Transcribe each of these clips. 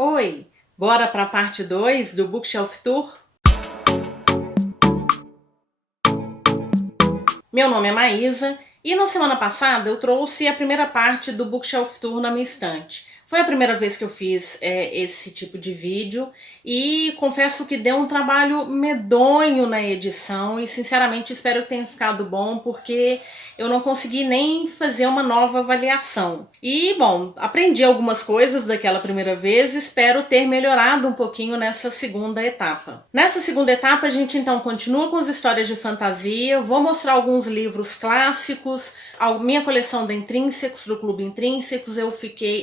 Oi, bora para a parte 2 do Bookshelf Tour? Meu nome é Maísa e na semana passada eu trouxe a primeira parte do Bookshelf Tour na minha estante. Foi a primeira vez que eu fiz esse tipo de vídeo e confesso que deu um trabalho medonho na edição e sinceramente espero que tenha ficado bom porque eu não consegui nem fazer uma nova avaliação. E bom, aprendi algumas coisas daquela primeira vez e espero ter melhorado um pouquinho nessa segunda etapa. Nessa segunda etapa a gente então continua com as histórias de fantasia, vou mostrar alguns livros clássicos, a minha coleção da Intrínsecos, do Clube Intrínsecos, eu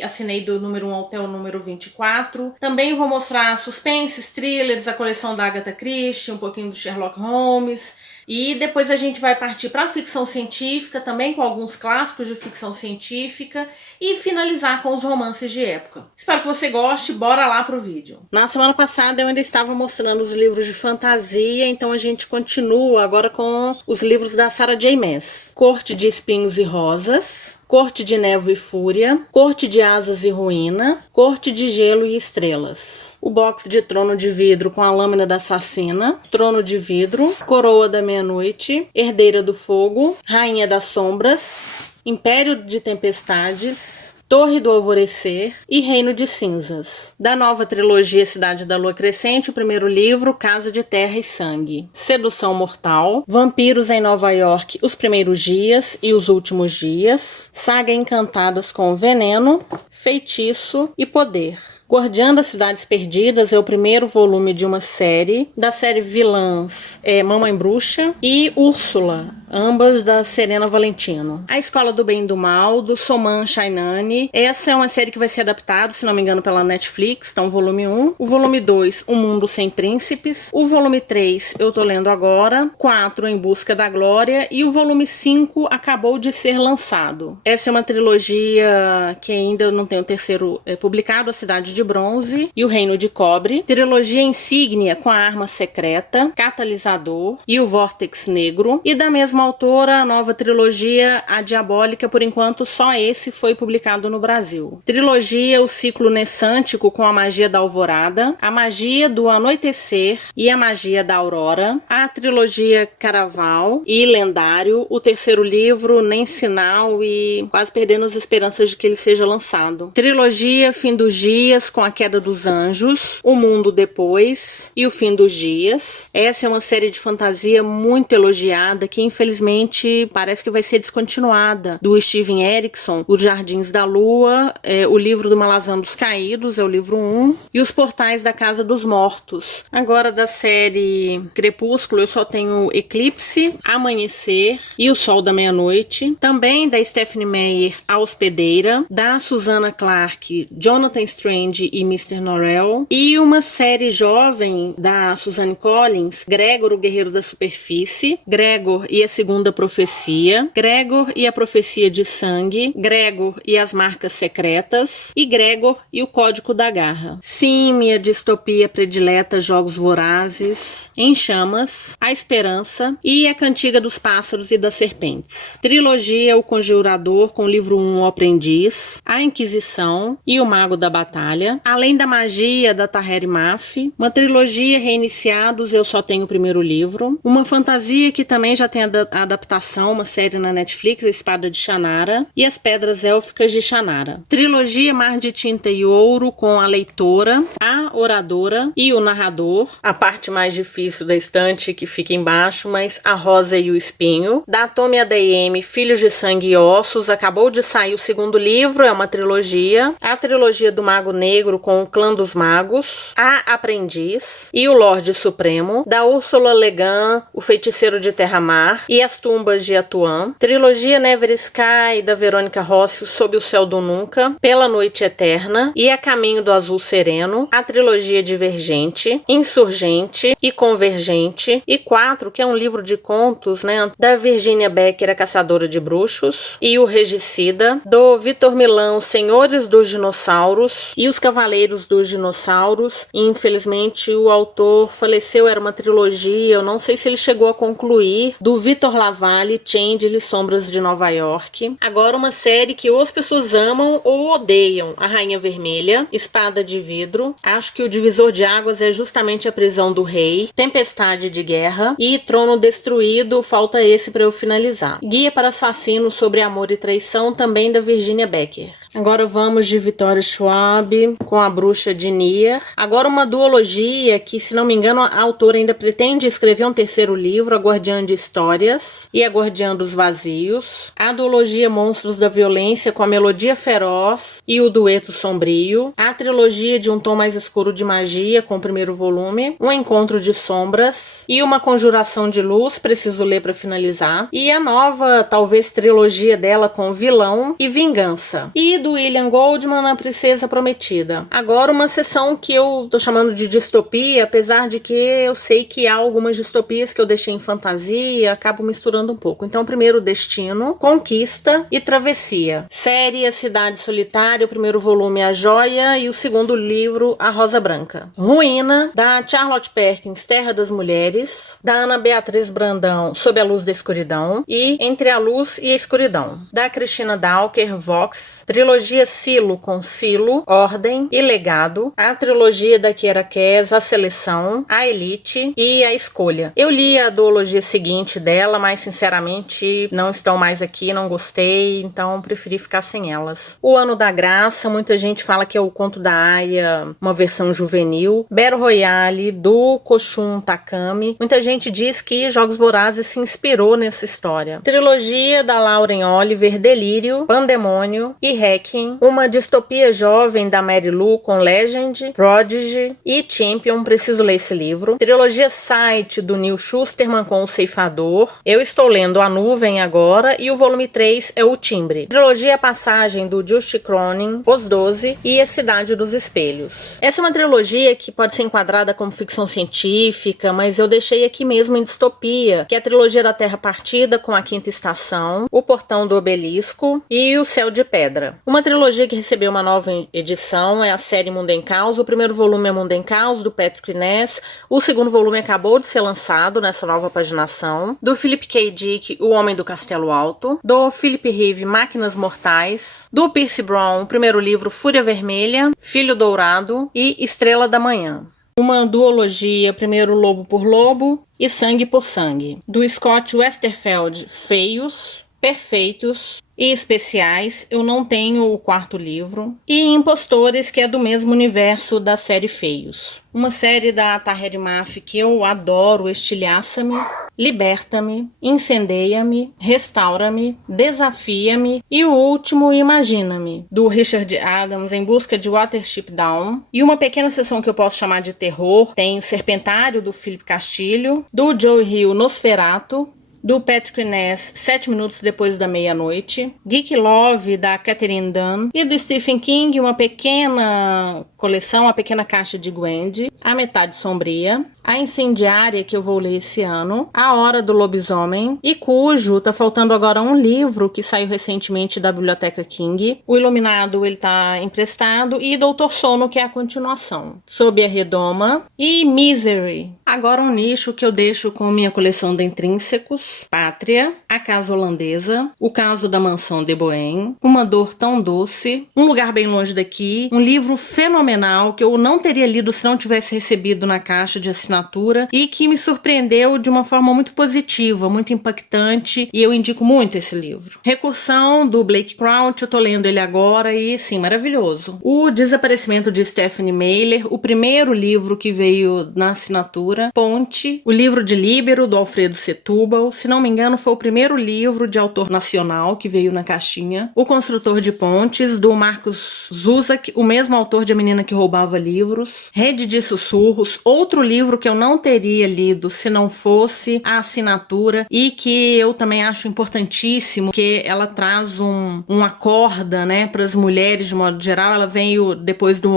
assinei do número 1 até o número 24. Também vou mostrar suspenses, thrillers, a coleção da Agatha Christie, um pouquinho do Sherlock Holmes. E depois a gente vai partir para a ficção científica, também com alguns clássicos de ficção científica e finalizar com os romances de época. Espero que você goste, bora lá pro vídeo. Na semana passada eu ainda estava mostrando os livros de fantasia, então a gente continua agora com os livros da Sarah J. Maas. Corte de Espinhos e Rosas, Corte de Névoa e Fúria, Corte de Asas e Ruína, Corte de Gelo e Estrelas. O box de Trono de Vidro com a Lâmina da Assassina, Trono de Vidro, Coroa da Meia-Noite, Herdeira do Fogo, Rainha das Sombras, Império de Tempestades, Torre do Alvorecer e Reino de Cinzas. Da nova trilogia Cidade da Lua Crescente, o primeiro livro, Casa de Terra e Sangue. Sedução Mortal, Vampiros em Nova York, Os Primeiros Dias e Os Últimos Dias, Saga Encantadas com Veneno, Feitiço e Poder. Guardiã das Cidades Perdidas é o primeiro volume de uma série, da série Vilãs Mamãe Bruxa e Úrsula, ambas da Serena Valentino. A Escola do Bem e do Mal, do Soman Shainani. Essa é uma série que vai ser adaptada, se não me engano, pela Netflix, então volume 1. O volume 2, Um Mundo Sem Príncipes. O volume 3, eu tô lendo agora. 4, Em Busca da Glória. E o volume 5 acabou de ser lançado. Essa é uma trilogia que ainda não tem o terceiro publicado, A Cidade de Bronze e O Reino de Cobre. Trilogia Insígnia com a Arma Secreta, Catalisador e O Vórtex Negro. E da mesma autora, a nova trilogia A Diabólica, por enquanto só esse foi publicado no Brasil. Trilogia O Ciclo Nessântico com a Magia da Alvorada, A Magia do Anoitecer e A Magia da Aurora. A trilogia Caraval e Lendário, o terceiro livro Nem Sinal e quase perdendo as esperanças de que ele seja lançado. Trilogia Fim dos Dias com A Queda dos Anjos, O Mundo Depois e O Fim dos Dias. Essa é uma série de fantasia muito elogiada que infelizmente parece que vai ser descontinuada, do Steven Erikson. Os Jardins da Lua, o livro do Malazan dos Caídos, é o livro 1, e Os Portais da Casa dos Mortos. Agora da série Crepúsculo eu só tenho Eclipse, Amanhecer e O Sol da Meia-Noite. Também da Stephenie Meyer, A Hospedeira, da Susanna Clarke, Jonathan Strange e Mr. Norrell, e uma série jovem da Suzanne Collins, Gregor, o Guerreiro da Superfície, Gregor e a Segunda Profecia, Gregor e a Profecia de Sangue, Gregor e as Marcas Secretas e Gregor e o Código da Garra. Sim, minha distopia predileta, Jogos Vorazes, Em Chamas, A Esperança e A Cantiga dos Pássaros e das Serpentes. Trilogia O Conjurador com o livro 1 O Aprendiz, A Inquisição e O Mago da Batalha, Além da Magia, da Tahereh Mafi, uma trilogia Reiniciados, eu só tenho o primeiro livro, uma fantasia que também já tem a adaptação, uma série na Netflix, A Espada de Shannara e As Pedras Élficas de Shannara. Trilogia Mar de Tinta e Ouro com A Leitora, A Oradora e O Narrador, a parte mais difícil da estante que fica embaixo, mas A Rosa e o Espinho, da Tomi Adeyemi, Filhos de Sangue e Ossos, acabou de sair o segundo livro, é uma trilogia, a trilogia do Mago Negro com O Clã dos Magos, A Aprendiz e O Lorde Supremo, da Ursula Le Guin, O Feiticeiro de Terra-Mar e As Tumbas de Atuan, trilogia Never Sky da Verônica Rossi, Sob o Céu do Nunca, Pela Noite Eterna e A Caminho do Azul Sereno, a trilogia Divergente, Insurgente e Convergente, e 4, que é um livro de contos, né, da Virginia Becker, A Caçadora de Bruxos, e O Regicida, do Vitor Milão, Senhores dos Dinossauros e Os Cavaleiros dos Dinossauros. E, infelizmente o autor faleceu, era uma trilogia, eu não sei se ele chegou a concluir, do Vitor Victor LaValle, Changeling, Sombras de Nova York. Agora uma série que ou as pessoas amam ou odeiam. A Rainha Vermelha, Espada de Vidro. Acho que o divisor de águas é justamente a prisão do rei. Tempestade de Guerra. E Trono Destruído, falta esse para eu finalizar. Guia para Assassinos sobre Amor e Traição, também da Virginia Becker. Agora vamos de Victoria Schwab com A Bruxa de Nier. Agora uma duologia que, se não me engano, a autora ainda pretende escrever um terceiro livro, A Guardiã de Histórias e A Guardiã dos Vazios. A duologia Monstros da Violência com A Melodia Feroz e O Dueto Sombrio. A trilogia de Um Tom Mais Escuro de Magia com o primeiro volume. Um Encontro de Sombras e Uma Conjuração de Luz, preciso ler para finalizar. E a nova, talvez, trilogia dela com Vilão e Vingança. E do William Goldman, A Princesa Prometida. Agora uma sessão que eu tô chamando de distopia, apesar de que eu sei que há algumas distopias que eu deixei em fantasia, acabo misturando um pouco. Então, primeiro Destino, Conquista e Travessia. Série A Cidade Solitária, o primeiro volume A Joia e o segundo livro A Rosa Branca. Ruína, da Charlotte Perkins, Terra das Mulheres, da Ana Beatriz Brandão, Sob a Luz da Escuridão e Entre a Luz e a Escuridão, da Cristina Dalker, Vox, trilogia Silo com Silo, Ordem e Legado, a trilogia da Kiera Cass, A Seleção, A Elite e A Escolha. Eu li a duologia seguinte dela, mas sinceramente não estão mais aqui, não gostei, então preferi ficar sem elas. O Ano da Graça, muita gente fala que é o Conto da Aya, uma versão juvenil. Battle Royale, do Koshun Takami. Muita gente diz que Jogos Vorazes se inspirou nessa história. Trilogia da Lauren Oliver, Delírio, Pandemônio e Hacking, uma distopia jovem da Mary Lou com Legend, Prodigy e Champion, preciso ler esse livro. Trilogia Sight do Neil Shusterman com O Ceifador. Eu estou lendo A Nuvem agora e o volume 3 é O Timbre. Trilogia Passagem do Just Cronin, Os 12 e A Cidade dos Espelhos. Essa é uma trilogia que pode ser enquadrada como ficção científica, mas eu deixei aqui mesmo em distopia, que é a trilogia da Terra Partida com A Quinta Estação, O Portão do Obelisco e O Céu de Pedra. Uma trilogia que recebeu uma nova edição é a série Mundo em Caos. O primeiro volume é Mundo em Caos, do Patrick Ness. O segundo volume acabou de ser lançado nessa nova paginação. Do Philip K. Dick, O Homem do Castelo Alto. Do Philip Reeve, Máquinas Mortais. Do Percy Brown, o primeiro livro Fúria Vermelha, Filho Dourado e Estrela da Manhã. Uma duologia, primeiro Lobo por Lobo e Sangue por Sangue. Do Scott Westerfeld, Feios, Perfeitos e Especiais. Eu não tenho o quarto livro. E Impostores, que é do mesmo universo da série Feios. Uma série da Tahereh Mafi que eu adoro, Estilhaça-me, Liberta-me, Incendeia-me, Restaura-me, Desafia-me e o último Imagina-me, do Richard Adams, Em Busca de Watership Down. E uma pequena sessão que eu posso chamar de terror, tem o Serpentário, do Philip Castilho, do Joe Hill, Nosferatu, do Patrick Ness, 7 minutos depois da meia-noite, Geek Love, da Catherine Dunn, e do Stephen King, uma pequena coleção, uma pequena caixa de Gwendy, A Metade Sombria, A Incendiária, que eu vou ler esse ano, A Hora do Lobisomem, e cujo tá faltando agora um livro que saiu recentemente da Biblioteca King, O Iluminado, ele tá emprestado, e Doutor Sono, que é a continuação, Sob a Redoma, e Misery. Agora um nicho que eu deixo com minha coleção de Intrínsecos, Pátria, A Casa Holandesa, O Caso da Mansão de Bohème, Uma Dor Tão Doce, Um Lugar Bem Longe Daqui, um livro fenomenal que eu não teria lido se não tivesse recebido na caixa de assinatura e que me surpreendeu de uma forma muito positiva, muito impactante, e eu indico muito esse livro. Recursão, do Blake Crouch, eu tô lendo ele agora e sim, maravilhoso. O Desaparecimento de Stephanie Meyer, o primeiro livro que veio na assinatura. Ponte, o livro de Líbero, do Alfredo Setúbal, se não me engano foi o primeiro livro de autor nacional que veio na caixinha. O Construtor de Pontes, do Marcos Zuzak, o mesmo autor de A Menina que Roubava Livros. Rede de Sussurros, outro livro que eu não teria lido se não fosse a assinatura e que eu também acho importantíssimo, que ela traz uma corda, né, para as mulheres de modo geral. Ela veio depois do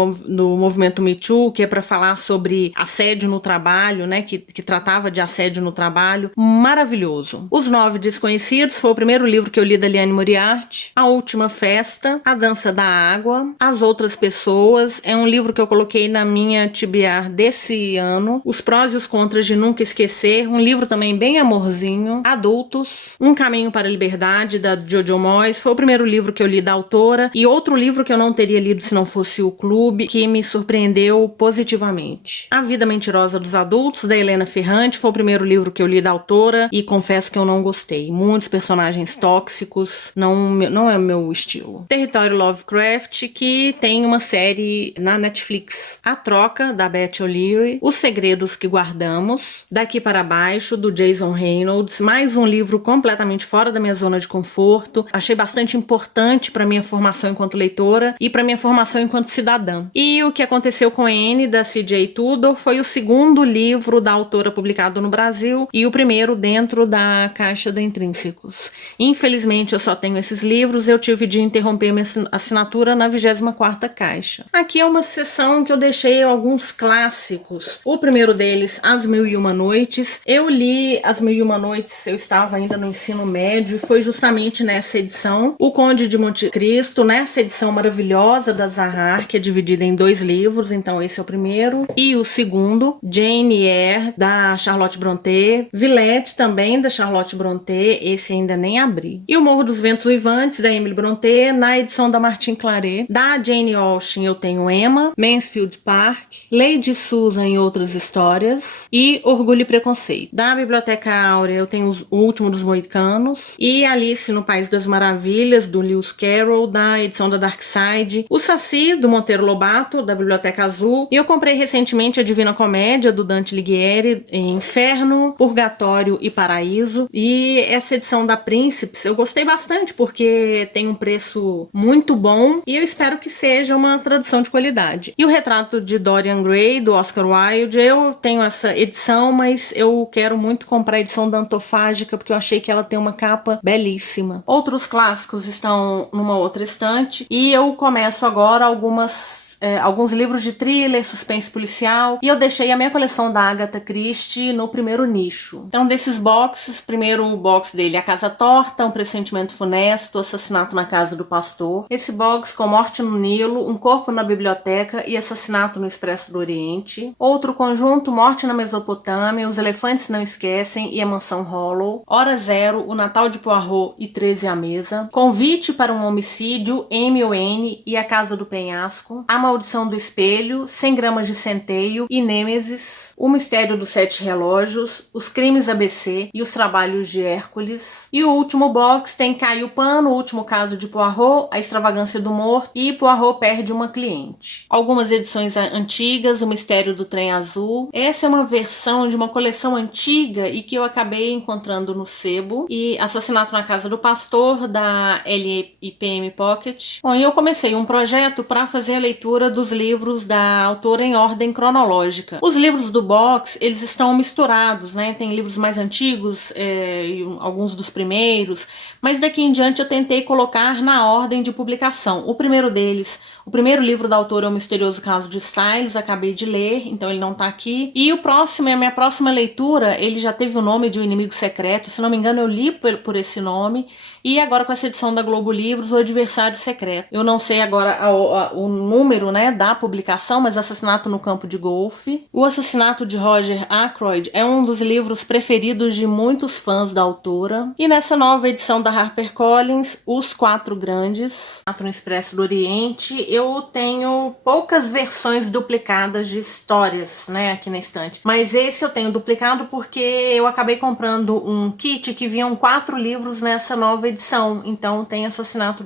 movimento Me Too, que é para falar sobre assédio no trabalho trabalho, né, que tratava de assédio no trabalho, maravilhoso. Os Nove Desconhecidos foi o primeiro livro que eu li da Liane Moriarty. A Última Festa, A Dança da Água, As Outras Pessoas, é um livro que eu coloquei na minha TBR desse ano. Os Prós e os Contras de Nunca Esquecer, um livro também bem amorzinho. Adultos, Um Caminho para a Liberdade, da Jojo Moyes, foi o primeiro livro que eu li da autora, e outro livro que eu não teria lido se não fosse o Clube, que me surpreendeu positivamente. A Vida Mentirosa dos Adultos, da Helena Ferrante, foi o primeiro livro que eu li da autora, e confesso que eu não gostei. Muitos personagens tóxicos, não é o meu estilo. Território Lovecraft, que tem uma série na Netflix. A Troca, da Beth O'Leary. Os Segredos que Guardamos, Daqui para Baixo, do Jason Reynolds. Mais um livro completamente fora da minha zona de conforto. Achei bastante importante para minha formação enquanto leitora e para minha formação enquanto cidadã. E O Que Aconteceu com Anne, da C.J. Tudor, foi o segundo livro da autora publicado no Brasil e o primeiro dentro da Caixa da Intrínsecos. Infelizmente eu só tenho esses livros, eu tive de interromper minha assinatura na 24ª caixa. Aqui é uma seção que eu deixei alguns clássicos. O primeiro deles, As Mil e Uma Noites. Eu li As Mil e Uma Noites, eu estava ainda no ensino médio, e foi justamente nessa edição. O Conde de Monte Cristo, nessa edição maravilhosa da Zahar, que é dividida em 2 livros, então esse é o primeiro. E o segundo, Jane Eyre, da Charlotte Brontë. Villette, também da Charlotte Brontë, esse ainda nem abri. E O Morro dos Ventos Uivantes, da Emily Brontë, na edição da Martine Claret. Da Jane Austen eu tenho Emma, Mansfield Park, Lady Susan e Outras Histórias e Orgulho e Preconceito. Da Biblioteca Áurea eu tenho O Último dos Moicanos e Alice no País das Maravilhas, do Lewis Carroll, da edição da Dark Side. O Saci, do Monteiro Lobato, da Biblioteca Azul. E eu comprei recentemente A Divina Comédia, do Dante Alighieri, Inferno, Purgatório e Paraíso. E essa edição da Príncipes eu gostei bastante porque tem um preço muito bom e eu espero que seja uma tradução de qualidade. E O Retrato de Dorian Gray, do Oscar Wilde, eu tenho essa edição, mas eu quero muito comprar a edição da Antofágica porque eu achei que ela tem uma capa belíssima. Outros clássicos estão numa outra estante e eu começo agora alguns livros de thriller, suspense policial, e eu deixei a minha coleção da Agatha Christie no primeiro nicho. Então, desses boxes, primeiro box dele, A Casa Torta, Um Pressentimento Funesto, Assassinato na Casa do Pastor. Esse box com Morte no Nilo, Um Corpo na Biblioteca e Assassinato no Expresso do Oriente. Outro conjunto, Morte na Mesopotâmia, Os Elefantes Não Esquecem e A Mansão Hollow. Hora Zero, O Natal de Poirot e 13 à Mesa. Convite para um Homicídio, M ou N e A Casa do Penhasco. A Maldição do Espelho, 100 gramas de centeio e Nêmesis. O Mistério dos 7 Relógios, Os Crimes ABC e Os Trabalhos de Hércules. E o último box tem Cai Pano, O Último Caso de Poirot, A Extravagância do Morto e Poirot Perde uma Cliente. Algumas edições antigas, O Mistério do Trem Azul. Essa é uma versão de uma coleção antiga e que eu acabei encontrando no sebo. E Assassinato na Casa do Pastor, da LIPM Pocket. Bom, e eu comecei um projeto para fazer a leitura dos livros da autora em ordem cronológica. Os livros do box, eles estão misturados, né? Tem livros mais antigos, e alguns dos primeiros, mas daqui em diante eu tentei colocar na ordem de publicação. O primeiro deles, o primeiro livro da autora é O Misterioso Caso de Styles, acabei de ler, então ele não tá aqui. E o próximo, a minha próxima leitura, ele já teve o nome de O Inimigo Secreto, se não me engano eu li por esse nome, e agora com essa edição da Globo Livros, O Adversário Secreto. Eu não sei agora o número, né, da publicação, mas Assassinato no Campo de Golfe. O Assassinato de Roger Ackroyd é um dos livros preferidos de muitos fãs da autora. E nessa nova edição da HarperCollins, Os Quatro Grandes, no Expresso do Oriente, eu tenho poucas versões duplicadas de histórias, né, aqui na estante. Mas esse eu tenho duplicado porque eu acabei comprando um kit que vinham 4 livros nessa nova edição. Então tem Assassinato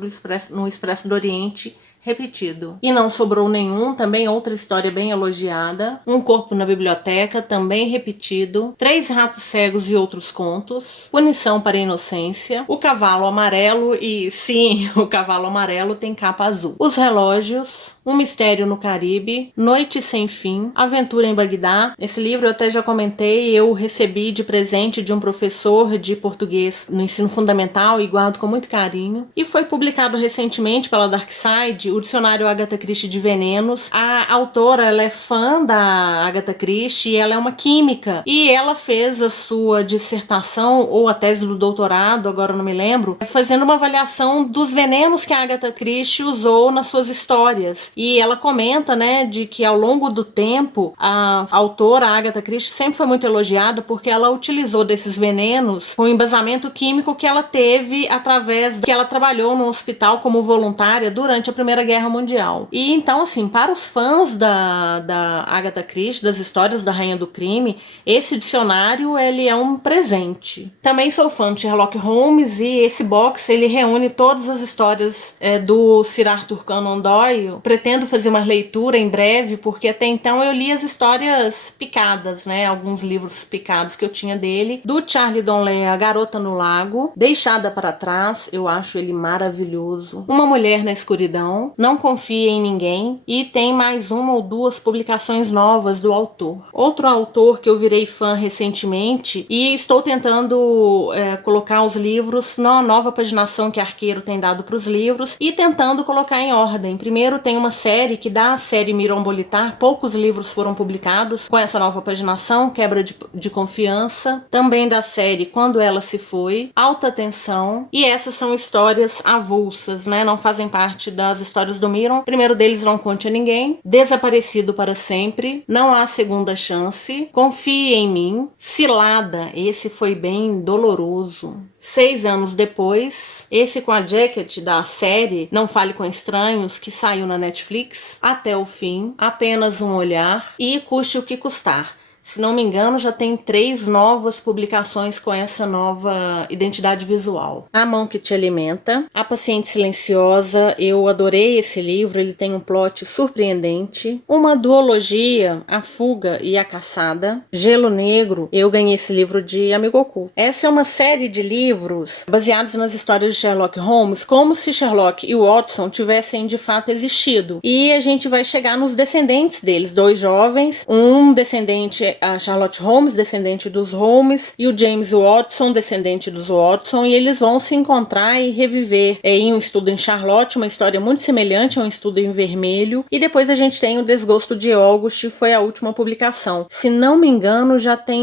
no Expresso do Oriente repetido. E não sobrou nenhum, também outra história bem elogiada. Um Corpo na Biblioteca, também repetido. 3 Ratos Cegos e Outros Contos. Punição para a Inocência. O Cavalo Amarelo, e sim, o Cavalo Amarelo tem capa azul. Os Relógios. Um Mistério no Caribe, Noite Sem Fim, Aventura em Bagdá. Esse livro eu até já comentei, eu recebi de presente de um professor de português no ensino fundamental e guardo com muito carinho. E foi publicado recentemente pela Dark Side o dicionário Agatha Christie de venenos. A autora, ela é fã da Agatha Christie, ela é uma química e ela fez a sua dissertação ou a tese do doutorado, agora eu não me lembro, fazendo uma avaliação dos venenos que a Agatha Christie usou nas suas histórias. E ela comenta, né, de que ao longo do tempo a autora a Agatha Christie sempre foi muito elogiada porque ela utilizou desses venenos com o embasamento químico que ela teve através que ela trabalhou no hospital como voluntária durante a Primeira Guerra Mundial. E então, assim, para os fãs da Agatha Christie, das histórias da Rainha do Crime, esse dicionário, ele é um presente. Também sou fã de Sherlock Holmes e esse box, ele reúne todas as histórias do Sir Arthur Conan Doyle. Pretendo fazer uma leitura em breve, porque até então eu li as histórias picadas, né? Alguns livros picados que eu tinha dele. Do Charlie Donnelly, A Garota no Lago, Deixada para Trás, eu acho ele maravilhoso. Uma Mulher na Escuridão, Não Confie em Ninguém, e tem mais uma ou duas publicações novas do autor. Outro autor que eu virei fã recentemente e estou tentando colocar os livros na nova paginação que Arqueiro tem dado para os livros e tentando colocar em ordem. Primeiro tem uma série que da série Mirombolitar, poucos livros foram publicados com essa nova paginação, Quebra de Confiança, também da série Quando Ela Se Foi, Alta Tensão, e essas são histórias avulsas, né? Não fazem parte das histórias do Miron. O primeiro deles, Não Conte a Ninguém, Desaparecido para Sempre, Não Há Segunda Chance, Confie em Mim, Cilada, esse foi bem doloroso. 6 anos depois, esse com a Jacket da série Não Fale com Estranhos, que saiu na Netflix, Até o Fim, Apenas um Olhar e Custe o que Custar. Se não me engano, já tem 3 novas publicações com essa nova identidade visual. A Mão que Te Alimenta, A Paciente Silenciosa, eu adorei esse livro, ele tem um plot surpreendente. Uma duologia, A Fuga e a Caçada. Gelo Negro, eu ganhei esse livro de Amigo Oculto. Essa é uma série de livros baseados nas histórias de Sherlock Holmes, como se Sherlock e Watson tivessem de fato existido. E a gente vai chegar nos descendentes deles, 2 jovens, um descendente a Charlotte Holmes, descendente dos Holmes, e o James Watson, descendente dos Watson, e eles vão se encontrar e reviver em um estudo em Charlotte, uma história muito semelhante a um estudo em Vermelho, e depois a gente tem o Desgosto de August, foi a última publicação. Se não me engano, já tem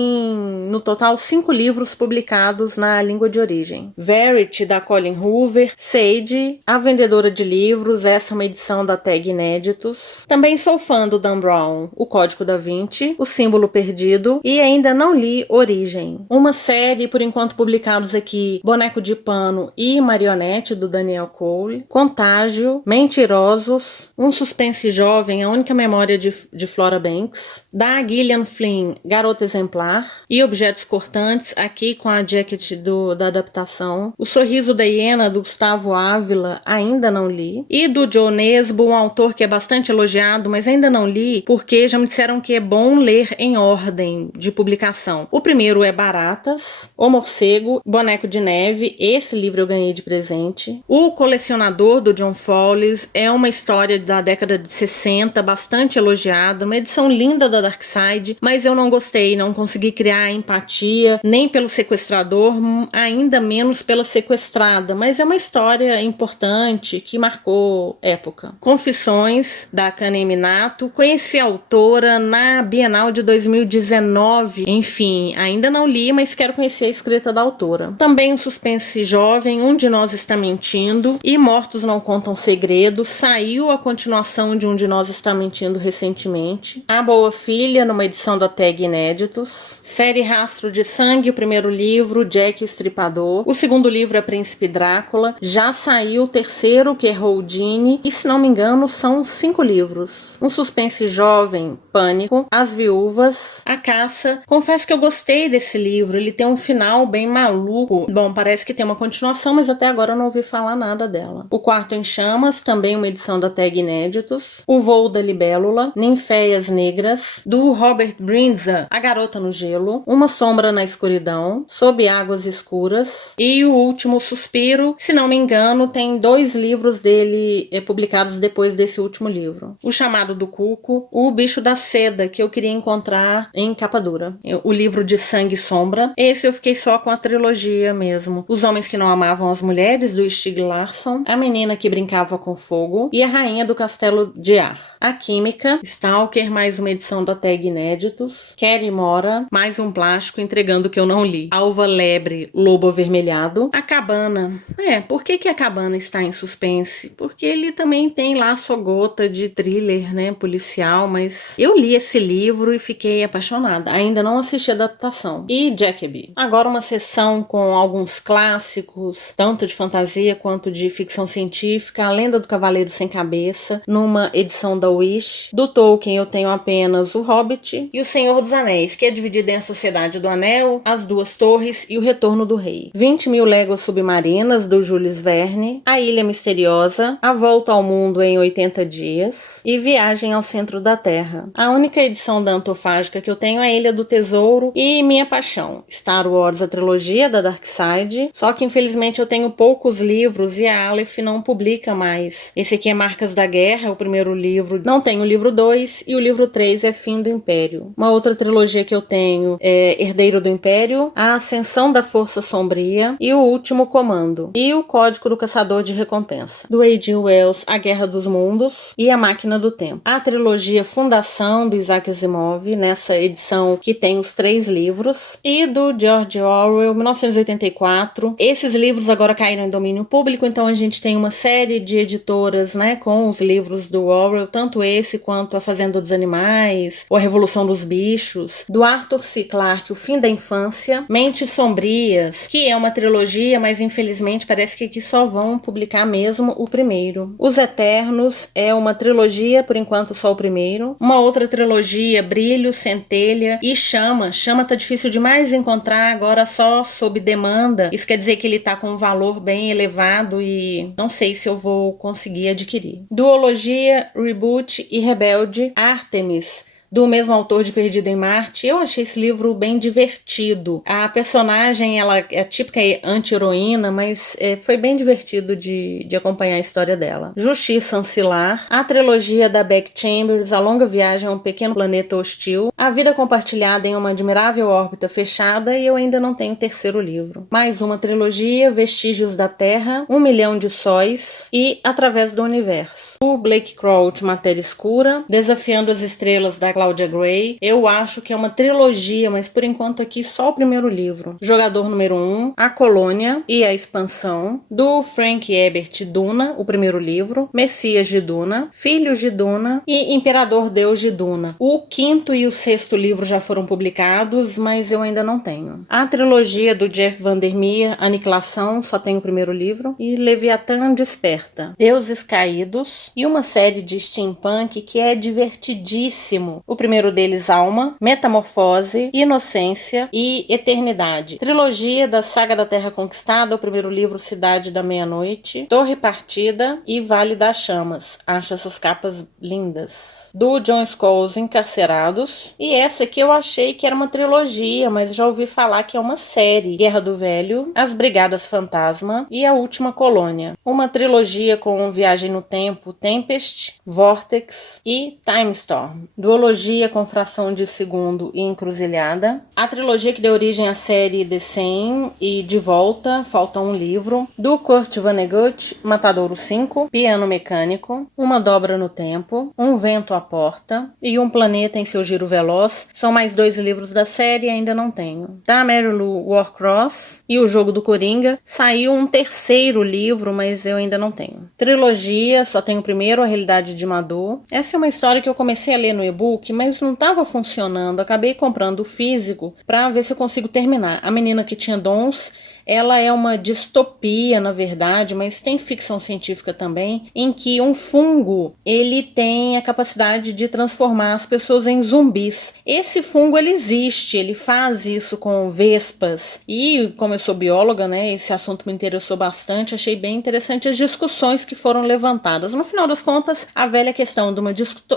no total 5 livros publicados na língua de origem. Verity, da Colin Hoover, Sage, A Vendedora de Livros, essa é uma edição da Tag Inéditos. Também sou fã do Dan Brown, O Código da Vinci, O Símbolo Perdido, e ainda não li Origem. Uma série, por enquanto publicados aqui, Boneco de Pano e Marionete, do Daniel Cole, Contágio, Mentirosos, Um Suspense Jovem, A Única Memória de Flora Banks, da Gillian Flynn, Garota Exemplar, e Objetos Cortantes, aqui com a jacket da adaptação, O Sorriso da Hiena, do Gustavo Ávila, ainda não li, e do Joe Nesbo, um autor que é bastante elogiado, mas ainda não li, porque já me disseram que é bom ler em ordem de publicação. O primeiro é Baratas, O Morcego, Boneco de Neve, esse livro eu ganhei de presente. O Colecionador, do John Fowles, é uma história da década de 60, bastante elogiada, uma edição linda da Dark Side, mas eu não gostei, não consegui criar empatia, nem pelo sequestrador, ainda menos pela sequestrada, mas é uma história importante que marcou época. Confissões, da Kanen Minato, conheci a autora na Bienal de 2019, enfim, ainda não li, mas quero conhecer a escrita da autora. Também um suspense jovem, Um de Nós Está Mentindo, e Mortos Não Contam Segredos, saiu a continuação de Um de Nós Está Mentindo recentemente. A Boa Filha, numa edição da Tag Inéditos. Série Rastro de Sangue, o primeiro livro, Jack o Estripador. O segundo livro é Príncipe Drácula. Já saiu o terceiro, que é Houdini, e se não me engano são 5 livros. Um suspense jovem, Pânico, As Viúvas, A Caça. Confesso que eu gostei desse livro, ele tem um final bem maluco. Bom, parece que tem uma continuação, mas até agora eu não ouvi falar nada dela. O Quarto em Chamas, também uma edição da Tag Inéditos. O Voo da Libélula, Ninféias Negras, do Robert Brinza, A Garota no Gelo, Uma Sombra na Escuridão, Sob Águas Escuras, e O Último Suspiro, se não me engano, tem 2 livros dele publicados depois desse último livro. O Chamado do Cuco, O Bicho da Seda, que eu queria encontrar tá em capa dura. O livro de Sangue e Sombra. Esse eu fiquei só com a trilogia mesmo. Os Homens que Não Amavam as Mulheres, do Stieg Larsson. A Menina que Brincava com Fogo. E A Rainha do Castelo de Ar. A Química, Stalker, mais uma edição da Tag Inéditos. Kerry Mora, mais um plástico entregando o que eu não li. Alva Lebre, Lobo Avermelhado. A Cabana. Por que a Cabana está em suspense? Porque ele também tem lá sua gota de thriller, né, policial, mas eu li esse livro e fiquei apaixonada. Ainda não assisti a adaptação. E Jackaby. Agora uma sessão com alguns clássicos, tanto de fantasia quanto de ficção científica. A Lenda do Cavaleiro Sem Cabeça, numa edição da Wish. Do Tolkien eu tenho apenas O Hobbit e O Senhor dos Anéis, que é dividido em A Sociedade do Anel, As Duas Torres e O Retorno do Rei. 20.000 Léguas Submarinas, do Jules Verne. A Ilha Misteriosa, A Volta ao Mundo em 80 Dias e Viagem ao Centro da Terra. A única edição da Antofágica que eu tenho é A Ilha do Tesouro e Minha Paixão. Star Wars, a trilogia da Dark Side, só que infelizmente eu tenho poucos livros e a Aleph não publica mais. Esse aqui é Marcas da Guerra, o primeiro livro. Não tem o livro 2 e o livro 3 é Fim do Império. Uma outra trilogia que eu tenho é Herdeiro do Império, A Ascensão da Força Sombria e O Último Comando. E O Código do Caçador de Recompensa. Do A.G. Wells, A Guerra dos Mundos e A Máquina do Tempo. A trilogia Fundação, do Isaac Asimov, nessa edição que tem os 3 livros. E do George Orwell, 1984. Esses livros agora caíram em domínio público, então a gente tem uma série de editoras, né, com os livros do Orwell, tanto esse quanto A Fazenda dos Animais, ou A Revolução dos Bichos. Do Arthur C. Clarke, O Fim da Infância. Mentes Sombrias, que é uma trilogia, mas infelizmente parece que aqui só vão publicar mesmo o primeiro. Os Eternos é uma trilogia, por enquanto só o primeiro. Uma outra trilogia, Brilho, Centelha e Chama. Chama tá difícil demais encontrar, agora só sob demanda. Isso quer dizer que ele tá com um valor bem elevado e não sei se eu vou conseguir adquirir. Duologia, Reboot e Rebelde, Artemis, do mesmo autor de Perdido em Marte. Eu achei esse livro bem divertido. A personagem, ela é a típica anti-heroína, mas foi bem divertido de acompanhar a história dela. Justiça Ancilar, a trilogia da Beck Chambers, A Longa Viagem a um Pequeno Planeta Hostil, A Vida Compartilhada em uma Admirável Órbita Fechada, e eu ainda não tenho o terceiro livro. Mais uma trilogia, Vestígios da Terra, 1 Milhão de Sóis e Através do Universo. O Blake Crouch, Matéria Escura, Desafiando as Estrelas, da Claudia Gray. Eu acho que é uma trilogia, mas por enquanto aqui só o primeiro livro. Jogador número 1, A Colônia e a Expansão, do Frank Herbert, Duna, o primeiro livro. Messias de Duna, Filhos de Duna e Imperador Deus de Duna. O 5º e o 6º livro já foram publicados, mas eu ainda não tenho. A trilogia do Jeff Vandermeer, Aniquilação, só tem o primeiro livro. E Leviatã Desperta, Deuses Caídos e uma série de steampunk que é divertidíssimo. O primeiro deles, Alma, Metamorfose, Inocência e Eternidade. Trilogia da Saga da Terra Conquistada, o primeiro livro, Cidade da Meia-Noite, Torre Partida e Vale das Chamas. Acho essas capas lindas. Do John Scholes, Encarcerados. E essa aqui eu achei que era uma trilogia, mas já ouvi falar que é uma série. Guerra do Velho, As Brigadas Fantasma e A Última Colônia. Uma trilogia com Viagem no Tempo, Tempest, Vortex e Time Storm. Duologia com Fração de Segundo e Encruzilhada. A trilogia que deu origem à série The Same e De Volta, falta um livro. Do Kurt Vonnegut, Matadouro 5, Piano Mecânico, Uma Dobra no Tempo, Um Vento à Porta e Um Planeta em Seu Giro Veloz. São mais 2 livros da série e ainda não tenho. Da Mary Lou Warcross e O Jogo do Coringa. Saiu um terceiro livro, mas eu ainda não tenho. Trilogia, só tenho o primeiro, A Realidade de Madou. Essa é uma história que eu comecei a ler no e-book, mas não estava funcionando. Acabei comprando o físico para ver se eu consigo terminar. A Menina que Tinha Dons, ela é uma distopia, na verdade, mas tem ficção científica também, em que um fungo, ele tem a capacidade de transformar as pessoas em zumbis. Esse fungo, ele existe, ele faz isso com vespas. E, como eu sou bióloga, né, esse assunto me interessou bastante, achei bem interessante as discussões que foram levantadas. No final das contas, a velha questão de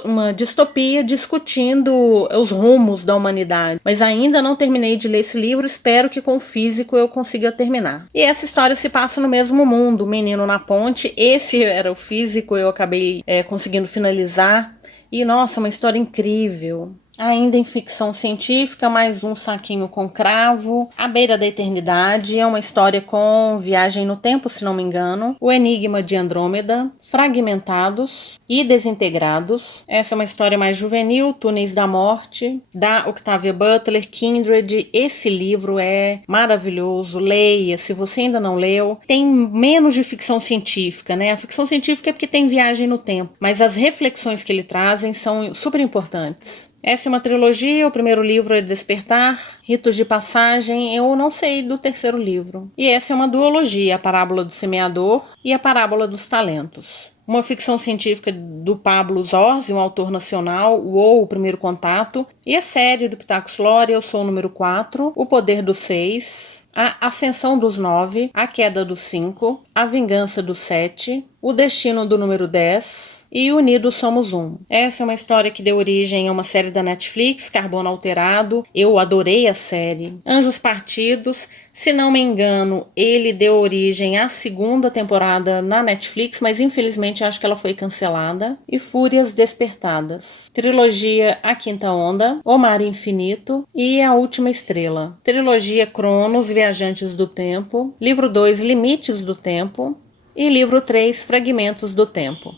uma distopia discutindo os rumos da humanidade. Mas ainda não terminei de ler esse livro, espero que com o físico eu consiga terminar. E essa história se passa no mesmo mundo, O Menino na Ponte. Esse era o físico, eu acabei conseguindo finalizar. E nossa, uma história incrível. Ainda em ficção científica, mais um saquinho com cravo. À Beira da Eternidade é uma história com viagem no tempo, se não me engano. O Enigma de Andrômeda. Fragmentados e Desintegrados. Essa é uma história mais juvenil. Túneis da Morte, da Octavia Butler. Kindred. Esse livro é maravilhoso. Leia, se você ainda não leu. Tem menos de ficção científica, né? A ficção científica é porque tem viagem no tempo, mas as reflexões que ele trazem são super importantes. Essa é uma trilogia, o primeiro livro é Despertar, Ritos de Passagem, eu não sei do terceiro livro. E essa é uma duologia, a Parábola do Semeador e a Parábola dos Talentos. Uma ficção científica do Pablo Zorzi, um autor nacional, o Primeiro Contato, e a série do Pitacos Lore, Eu Sou o Número 4, O Poder dos 6, A Ascensão dos 9, A Queda dos 5, A Vingança dos 7, O Destino do Número 10 e Unidos Somos Um. Essa é uma história que deu origem a uma série da Netflix, Carbono Alterado. Eu adorei a série. Anjos Partidos, se não me engano, ele deu origem à segunda temporada na Netflix, mas infelizmente acho que ela foi cancelada. E Fúrias Despertadas. Trilogia A Quinta Onda, O Mar Infinito e A Última Estrela. Trilogia Cronos, Viajantes do Tempo. Livro 2, Limites do Tempo. E livro 3, Fragmentos do Tempo.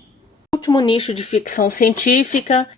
Último nicho de ficção científica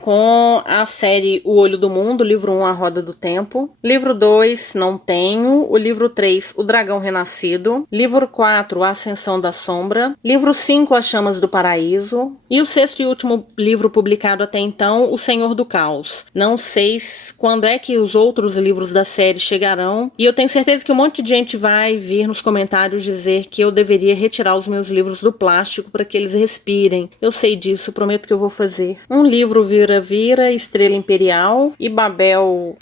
com a série O Olho do Mundo, livro 1, A Roda do Tempo. Livro 2, não tenho. O livro 3, O Dragão Renascido. Livro 4, A Ascensão da Sombra. Livro 5, As Chamas do Paraíso. E o sexto e último livro publicado até então, O Senhor do Caos. Não sei quando é que os outros livros da série chegarão. E eu tenho certeza que um monte de gente vai vir nos comentários dizer que eu deveria retirar os meus livros do plástico para que eles respirem. Eu sei disso, prometo que eu vou fazer. Um livro Vira-Vira, Estrela Imperial e Babel.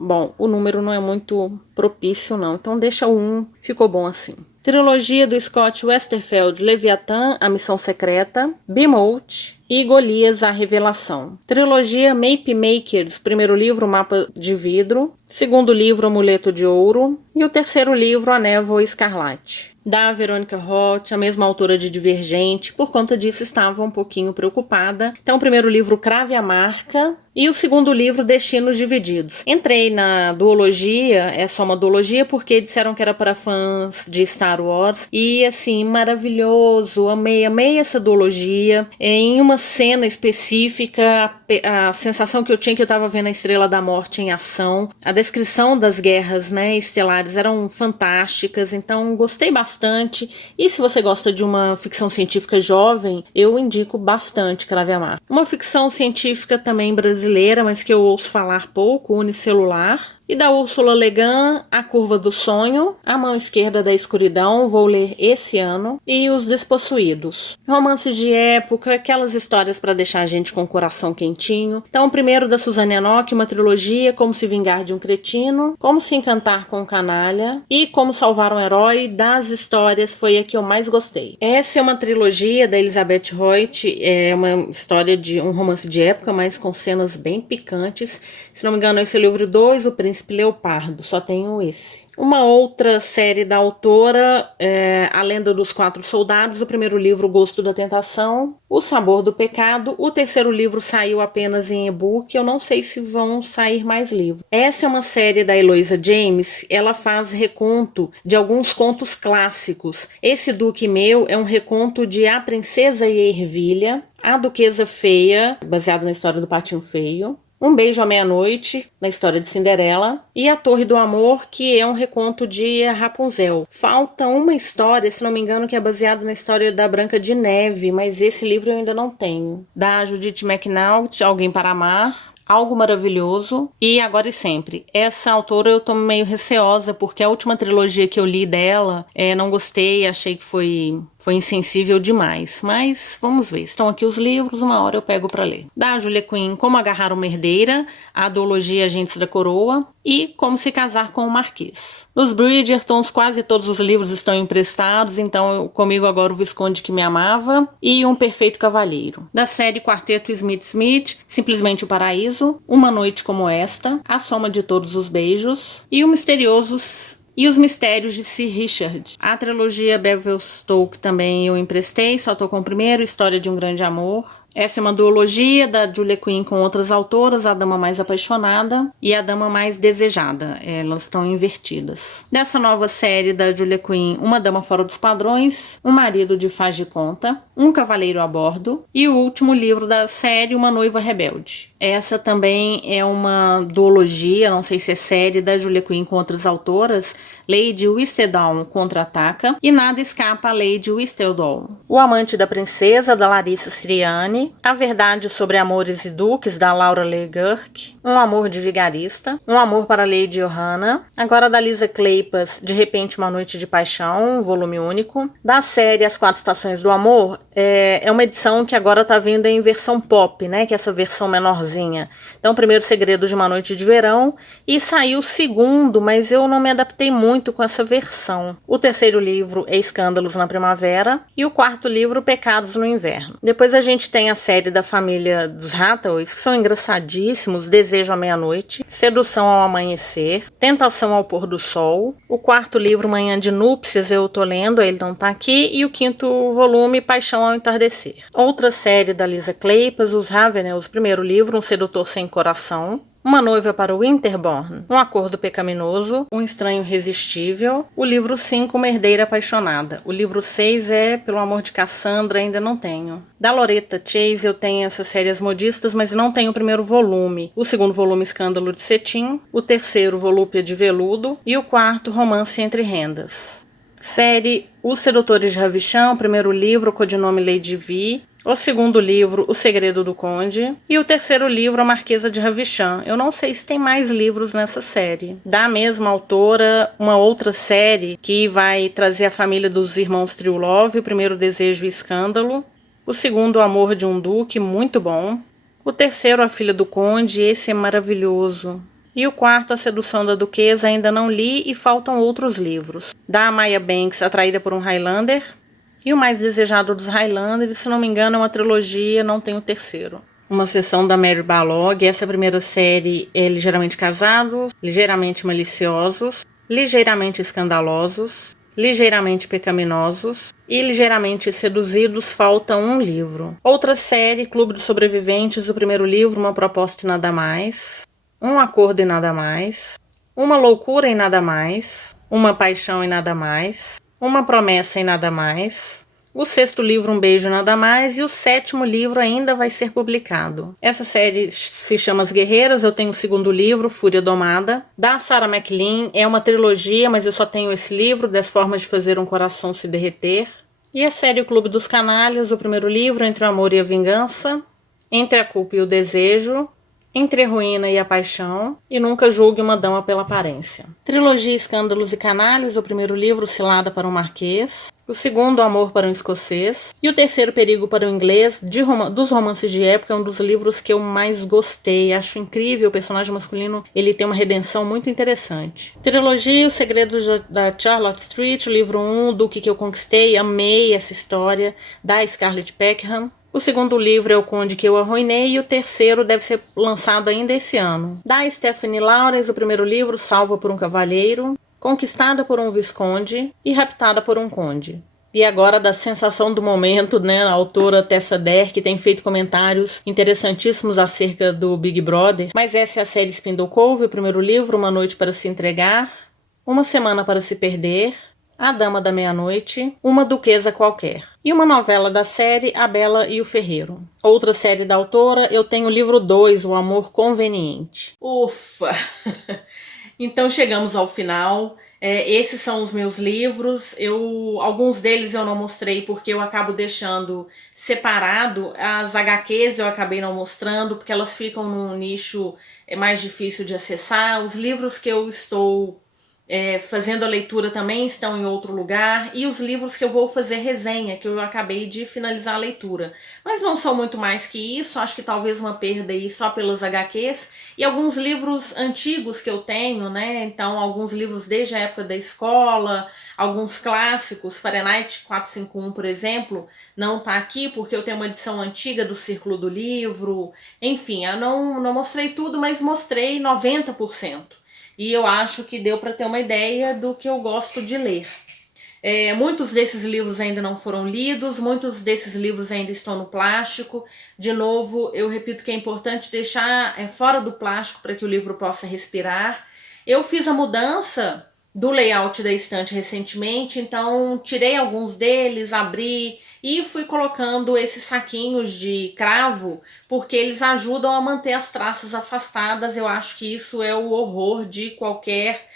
Bom, o número não é muito propício não, então deixa o 1, ficou bom assim. Trilogia do Scott Westerfeld, Leviatã, A Missão Secreta, Behemoth e Golias, A Revelação. Trilogia Mape Makers, primeiro livro, Mapa de Vidro, segundo livro, Amuleto de Ouro e o terceiro livro, A Névoa Escarlate. Da Veronica Roth, a mesma autora de Divergente, por conta disso estava um pouquinho preocupada. Então o primeiro livro, Crave a Marca, e o segundo livro, Destinos Divididos. Entrei na duologia, é só uma duologia, porque disseram que era para fãs de Star Wars. E assim, maravilhoso, amei essa duologia. Em uma cena específica, a sensação que eu tinha que eu estava vendo a Estrela da Morte em ação. A descrição das guerras, né, estelares eram fantásticas, então gostei bastante. E se você gosta de uma ficção científica jovem, eu indico bastante Crave a Marca. Uma ficção científica também brasileira, mas que eu ouço falar pouco, Unicelular. E da Ursula Le Guin, A Curva do Sonho, A Mão Esquerda da Escuridão, vou ler esse ano, e Os Despossuídos. Romances de época, aquelas histórias para deixar a gente com o coração quentinho. Então, o primeiro da Suzane Anoki, uma trilogia, Como Se Vingar de um Cretino, Como Se Encantar com um Canalha e Como Salvar um Herói. Das histórias, foi a que eu mais gostei. Essa é uma trilogia da Elizabeth Hoyt, é uma história de um romance de época, mas com cenas bem picantes. Se não me engano, esse é o livro 2, O Príncipe Leopardo, só tenho esse. Uma outra série da autora, A Lenda dos Quatro Soldados, o primeiro livro, O Gosto da Tentação, O Sabor do Pecado, o terceiro livro saiu apenas em e-book, eu não sei se vão sair mais livros. Essa é uma série da Eloisa James, ela faz reconto de alguns contos clássicos. Esse Duque Meu é um reconto de A Princesa e a Ervilha, A Duquesa Feia, baseado na história do Patinho Feio, Um Beijo à Meia-Noite, na história de Cinderela, e A Torre do Amor, que é um reconto de Rapunzel. Falta uma história, se não me engano, que é baseada na história da Branca de Neve, mas esse livro eu ainda não tenho. Da Judith McNaught, Alguém para Amar, Algo Maravilhoso e Agora e Sempre. Essa autora eu tô meio receosa, porque a última trilogia que eu li dela, não gostei, achei que foi insensível demais. Mas vamos ver, estão aqui os livros, uma hora eu pego pra ler. Da Julia Quinn, Como Agarrar uma Herdeira, a duologia Agentes da Coroa e Como Se Casar com o Marquês. Nos Bridgertons, quase todos os livros estão emprestados, então comigo agora o Visconde que Me Amava e Um Perfeito Cavalheiro. Da série Quarteto Smith, Simplesmente o Paraíso, Uma Noite Como Esta, A Soma de Todos os Beijos e Os Mistérios de Sir Richard. A trilogia Bevelstoke também eu emprestei, só tô com o primeiro, História de um Grande Amor. Essa é uma duologia da Julia Quinn com outras autoras, A Dama Mais Apaixonada e A Dama Mais Desejada. Elas estão invertidas. Dessa nova série da Julia Quinn, Uma Dama Fora dos Padrões, Um Marido de Faz de Conta, Um Cavaleiro a Bordo e o último livro da série, Uma Noiva Rebelde. Essa também é uma duologia, não sei se é série, da Julia Quinn com outras autoras, Lady Whistledown Contra-Ataca e Nada Escapa a Lady Whistledown. O Amante da Princesa, da Larissa Siriani, A Verdade sobre Amores e Duques, da Laura Leigh Burke, Um Amor de Vigarista, Um Amor para Lady Johanna, agora da Lisa Kleypas, De Repente Uma Noite de Paixão, volume único. Da série As Quatro Estações do Amor, é uma edição que agora tá vindo em versão pop, né, que é essa versão menorzinha. Então, primeiro Segredo de uma Noite de Verão, e saiu o segundo, mas eu não me adaptei muito com essa versão. O terceiro livro é Escândalos na Primavera, e o quarto livro, Pecados no Inverno. Depois a gente tem a série da família dos Hathaways, que são engraçadíssimos, Desejo à Meia-Noite, Sedução ao Amanhecer, Tentação ao Pôr do Sol. O quarto livro, Manhã de Núpcias, eu tô lendo, ele não tá aqui, e o quinto volume, Paixão ao Entardecer. Outra série da Lisa Kleypas, Os Ravenels, primeiro livro, Um Sedutor Sem Coração, Uma Noiva para o Winterborn, Um Acordo Pecaminoso, Um Estranho Irresistível, o livro 5, Uma Herdeira Apaixonada. O livro 6 é Pelo Amor de Cassandra, ainda não tenho. Da Loretta Chase eu tenho essas séries modistas, mas não tenho o primeiro volume. O segundo volume, Escândalo de Cetim, o terceiro, Volúpia de Veludo, e o quarto, Romance Entre Rendas. Série Os Sedutores de Ravichan, o primeiro livro, codinome Lady V. O segundo livro, O Segredo do Conde. E o terceiro livro, A Marquesa de Ravichan. Eu não sei se tem mais livros nessa série. Da mesma autora, uma outra série que vai trazer a família dos irmãos Trulove. O primeiro, Desejo e Escândalo. O segundo, O Amor de um Duque, muito bom. O terceiro, A Filha do Conde, esse é maravilhoso. E o quarto, A Sedução da Duquesa, ainda não li e faltam outros livros. Da Maya Banks, Atraída por um Highlander. E o Mais Desejado dos Highlanders, se não me engano, é uma trilogia, não tem o terceiro. Uma sessão da Mary Balog. Essa primeira série é Ligeiramente Casados, Ligeiramente Maliciosos, Ligeiramente Escandalosos, Ligeiramente Pecaminosos e Ligeiramente Seduzidos. Falta um livro. Outra série, Clube dos Sobreviventes, o primeiro livro, Uma Proposta e Nada Mais, Um Acordo e Nada Mais, Uma Loucura e Nada Mais, Uma Paixão e Nada Mais, Uma Promessa e Nada Mais, o sexto livro, Um Beijo e Nada Mais, e o sétimo livro ainda vai ser publicado. Essa série se chama As Guerreiras, eu tenho o segundo livro, Fúria Domada. Da Sarah MacLean, é uma trilogia, mas eu só tenho esse livro, 10 Formas de Fazer um Coração Se Derreter. E a série O Clube dos Canalhas, o primeiro livro, Entre o Amor e a Vingança, Entre a Culpa e o Desejo, Entre a Ruína e a Paixão, e Nunca Julgue uma Dama pela Aparência. Trilogia Escândalos e Canalhas, o primeiro livro, Cilada para um Marquês, o segundo, Amor para um Escocês, e o terceiro, Perigo para o Inglês, dos romances de época, é um dos livros que eu mais gostei. Acho incrível, o personagem masculino, ele tem uma redenção muito interessante. Trilogia, Os Segredos da Charlotte Street, o livro 1, Duque que eu Conquistei, amei essa história, da Scarlett Peckham. O segundo livro é O Conde que eu Arruinei, e o terceiro deve ser lançado ainda esse ano. Da Stephanie Lawrence, o primeiro livro, Salva por um Cavalheiro, Conquistada por um Visconde e Raptada por um Conde. E agora da sensação do momento, né, a autora Tessa Dare, que tem feito comentários interessantíssimos acerca do Big Brother. Mas essa é a série Spindle Cove, o primeiro livro, Uma Noite para se Entregar, Uma Semana para se Perder, A Dama da Meia-Noite, Uma Duquesa Qualquer. E uma novela da série, A Bela e o Ferreiro. Outra série da autora, eu tenho o livro 2, O Amor Conveniente. Ufa! Então chegamos ao final. Esses são os meus livros. Alguns deles eu não mostrei porque eu acabo deixando separado. As HQs eu acabei não mostrando porque elas ficam num nicho mais difícil de acessar. Os livros que eu estou fazendo a leitura também estão em outro lugar, e os livros que eu vou fazer resenha, que eu acabei de finalizar a leitura. Mas não são muito mais que isso, acho que talvez uma perda aí só pelos HQs, e alguns livros antigos que eu tenho, né, então alguns livros desde a época da escola, alguns clássicos, Fahrenheit 451, por exemplo, não tá aqui porque eu tenho uma edição antiga do Círculo do Livro, enfim, eu não mostrei tudo, mas mostrei 90%. E eu acho que deu para ter uma ideia do que eu gosto de ler. Muitos desses livros ainda não foram lidos, muitos desses livros ainda estão no plástico. De novo, eu repito que é importante deixar fora do plástico para que o livro possa respirar. Eu fiz a mudança do layout da estante recentemente, então tirei alguns deles, abri e fui colocando esses saquinhos de cravo, porque eles ajudam a manter as traças afastadas. Eu acho que isso é o horror de qualquer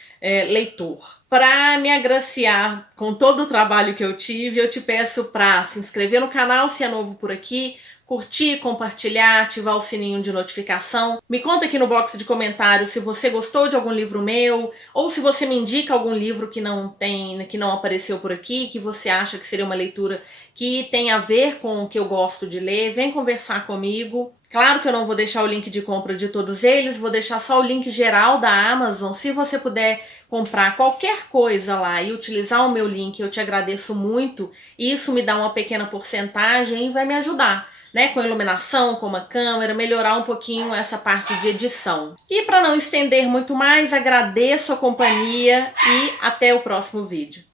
leitor. Para me agraciar com todo o trabalho que eu tive, eu te peço para se inscrever no canal se é novo por aqui, curtir, compartilhar, ativar o sininho de notificação. Me conta aqui no box de comentários se você gostou de algum livro meu, ou se você me indica algum livro que não apareceu por aqui, que você acha que seria uma leitura que tem a ver com o que eu gosto de ler. Vem conversar comigo. Claro que eu não vou deixar o link de compra de todos eles, vou deixar só o link geral da Amazon. Se você puder comprar qualquer coisa lá e utilizar o meu link, eu te agradeço muito. Isso me dá uma pequena porcentagem e vai me ajudar, né, com iluminação, com uma câmera, melhorar um pouquinho essa parte de edição. E para não estender muito mais, agradeço a companhia e até o próximo vídeo.